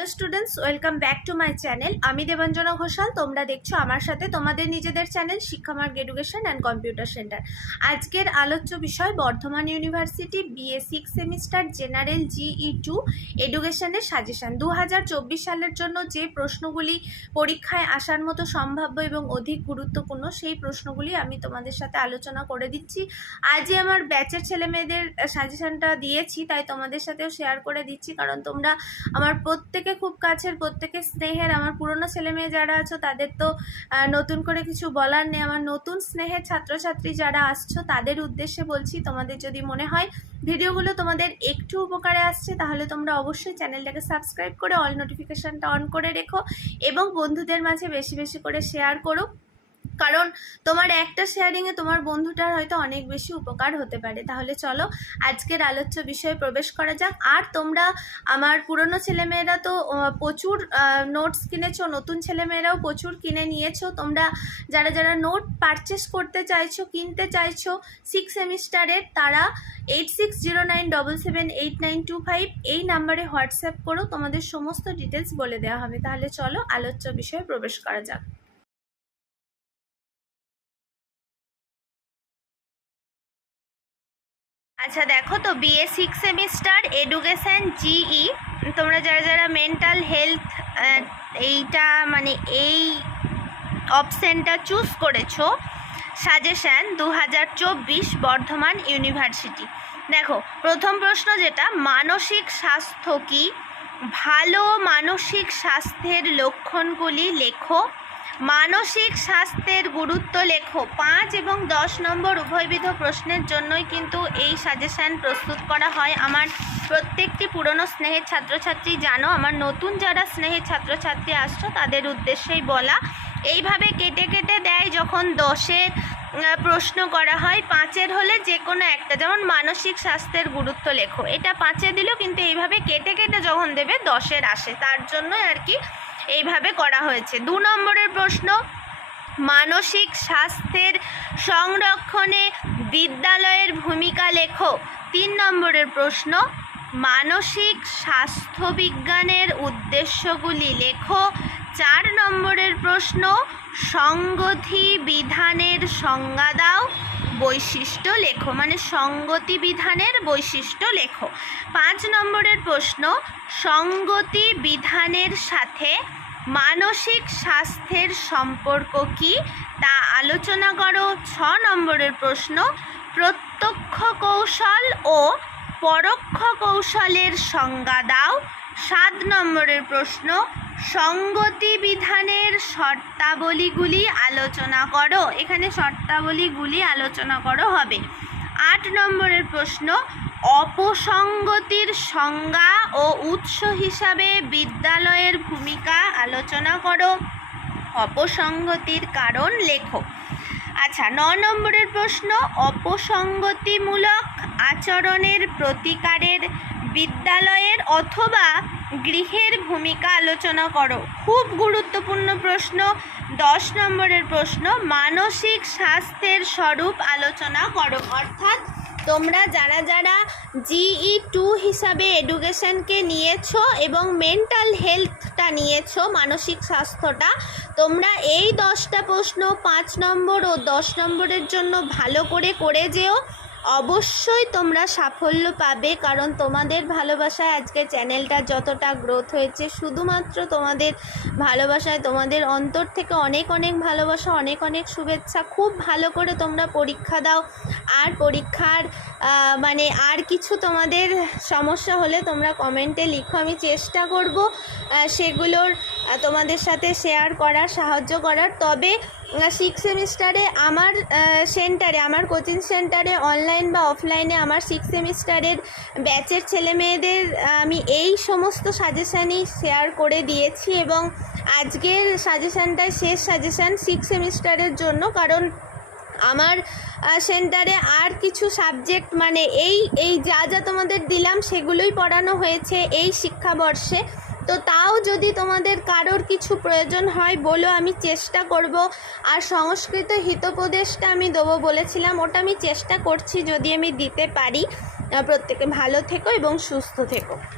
Hello students, welcome back to my channel. আমি দেবাঞ্জনা ঘোষাল। তোমরা দেখছো আমার সাথে তোমাদের নিজেদের channel Shikshamarg education and computer centre. আজকের আলোচ্য বিষয় Bardhaman university BA 6 semester general GE2 এডুকেশনের সাজেশন। 2024 সালের জন্য যে প্রশ্নগুলি পরীক্ষায় আসার মতো সম্ভাব্য এবং অধিক গুরুত্বপূর্ণ, সেই প্রশ্নগুলি আমি তোমাদের সাথে আলোচনা করে দিচ্ছি। আজই আমার ব্যাচের ছেলেমেয়েদের সাজেশনটা দিয়েছি, তাই তোমাদের সাথেও শেয়ার করে দিচ্ছি, কারণ তোমরা আমার প্রত্যেকে খুব কাছের, প্রত্যেকে স্নেহের। আমার পুরনো ছেলে মেয়ে যারা আছো তাদের তো নতুন করে কিছু বলার নেই। আমার নতুন স্নেহের ছাত্রছাত্রী যারা আসছো তাদের উদ্দেশ্যে বলছি, তোমাদের যদি মনে হয় ভিডিওগুলো তোমাদের একটু উপকারে আসছে, তাহলে তোমরা অবশ্যই চ্যানেলটাকে সাবস্ক্রাইব করে অল নোটিফিকেশানটা অন করে রেখো এবং বন্ধুদের মাঝে বেশি বেশি করে শেয়ার করো, কারণ তোমার একটা শেয়ারিংয়ে তোমার বন্ধুটার হয়তো অনেক বেশি উপকার হতে পারে। তাহলে চলো আজকের আলোচ্য বিষয়ে প্রবেশ করা যাক। আর তোমরা আমার পুরনো ছেলেমেয়েরা তো প্রচুর নোটস কিনেছো, নতুন ছেলেমেয়েরাও প্রচুর কিনে নিয়েছো। তোমরা যারা যারা নোট পারচেস করতে চাইছো, কিনতে চাইছো 6 সেমিস্টারের, তারা 8609778925 এই নাম্বারে হোয়াটসঅ্যাপ করো, তোমাদের সমস্ত ডিটেলস বলে দেওয়া হবে। তাহলে চলো আলোচ্য বিষয়ে প্রবেশ করা যাক। আচ্ছা দেখো, তো BA 6 সেমিস্টার এডুকেশন GE, তোমরা যারা যারা মেন্টাল হেলথ এইটা মানে এই অপশানটা চুজ করেছো, সাজেশান 2024 বর্ধমান ইউনিভার্সিটি। দেখো প্রথম প্রশ্ন যেটা, মানসিক স্বাস্থ্য কি? ভালো মানসিক স্বাস্থ্যের লক্ষণগুলি লেখো। মানসিক স্বাস্থ্যের গুরুত্ব লেখো। 5 এবং 10 নম্বর উভয়বিধ প্রশ্নের জন্যই কিন্তু এই সাজেশান প্রস্তুত করা হয়। আমার প্রত্যেকটি পুরনো স্নেহের ছাত্রছাত্রী জানো, আমার নতুন যারা স্নেহের ছাত্রছাত্রী আসছো তাদের উদ্দেশ্যেই বলা। এইভাবে কেটে কেটে দেয় যখন 10-এর প্রশ্ন করা হয়, 5-এর হলে যে কোনো একটা, যেমন মানসিক স্বাস্থ্যের গুরুত্ব লেখো, এটা 5-এ দিল, কিন্তু এইভাবে কেটে কেটে যখন দেবে 10-এর আসে, তার জন্য আর কি এইভাবে করা হয়েছে। 2 নম্বরের প্রশ্ন, মানসিক স্বাস্থ্যের সংরক্ষণে বিদ্যালয়ের ভূমিকা লেখো। 3 নম্বরের প্রশ্ন, মানসিক স্বাস্থ্যবিজ্ঞানের উদ্দেশ্যগুলি লেখো। 4 নম্বরের প্রশ্ন, সংগতি বিধানের সংজ্ঞা দাও, বৈশিষ্ট্য লেখো, মানে সংগতি বিধানের বৈশিষ্ট্য লেখো। 5 নম্বরের প্রশ্ন, সংগতি বিধানের সাথে মানসিক স্বাস্থ্যের সম্পর্ক কি তা আলোচনা করো। 6 নম্বরের প্রশ্ন, প্রত্যক্ষ কৌশল ও পরোক্ষ কৌশলের সংজ্ঞা দাও। 7 নম্বরের প্রশ্ন, সংগতি বিধানের শর্তাবলীগুলি আলোচনা করো। এখানে শর্তাবলীগুলি আলোচনা করো হবে। 8 নম্বরের প্রশ্ন, অপসঙ্গতির সংজ্ঞা ও উৎস হিসাবে বিদ্যালয়ের ভূমিকা আলোচনা করো। অপসঙ্গতির কারণ লেখো। আচ্ছা 9 নম্বরের প্রশ্ন, অপসঙ্গতিমূলক আচরণের প্রতিকারের বিদ্যালয়ের অথবা গৃহের ভূমিকা আলোচনা করো। খুব গুরুত্বপূর্ণ প্রশ্ন। 10 নম্বরের প্রশ্ন, মানসিক স্বাস্থ্যের স্বরূপ আলোচনা করো। অর্থাৎ তোমরা যারা যারা GE2 হিসাবে এডুকেশনকে নিয়েছো এবং মেন্টাল হেলথটা নিয়েছো, মানসিক স্বাস্থ্যটা, তোমরা এই 10টা প্রশ্ন 5 নম্বর ও 10 নম্বরের জন্য ভালো করে যেও। অবশ্যই তোমরা সাফল্য পাবে, কারণ তোমাদের ভালোবাসায় আজকে চ্যানেলটা যতটা গ্রোথ হয়েছে, শুধুমাত্র তোমাদের ভালোবাসায়, তোমাদের অন্তর থেকে অনেক অনেক ভালোবাসা, অনেক অনেক শুভেচ্ছা। খুব ভালো করে তোমরা পরীক্ষা দাও, আর পরীক্ষার মানে আর কিছু তোমাদের সমস্যা হলে তোমরা কমেন্টে লিখো, আমি চেষ্টা করব সেগুলোর তোমাদের সাথে শেয়ার করার, সাহায্য করার। তবে 6 সেমিস্টারে আমার সেন্টারে, আমার কোচিং সেন্টারে অনলাইন বা অফলাইনে আমার 6 সেমিস্টারের ব্যাচের ছেলেমেয়েদের আমি এই সমস্ত সাজেশানই শেয়ার করে দিয়েছি, এবং আজকের সাজেশানটাই শেষ সাজেশান 6 সেমিস্টারের জন্য, কারণ আমার সেন্টারে আর কিছু সাবজেক্ট মানে এই যা যা তোমাদের দিলাম সেগুলোই পড়ানো হয়েছে এই শিক্ষাবর্ষে। তো তাও যদি তোমাদের কারোর কিছু প্রয়োজন হয় বলো, আমি চেষ্টা করব। আর সংস্কৃত হিতোপদেশটা আমি দেবো বলেছিলাম, ওটা আমি চেষ্টা করছি যদি আমি দিতে পারি। প্রত্যেকে ভালো থেকো এবং সুস্থ থেকো।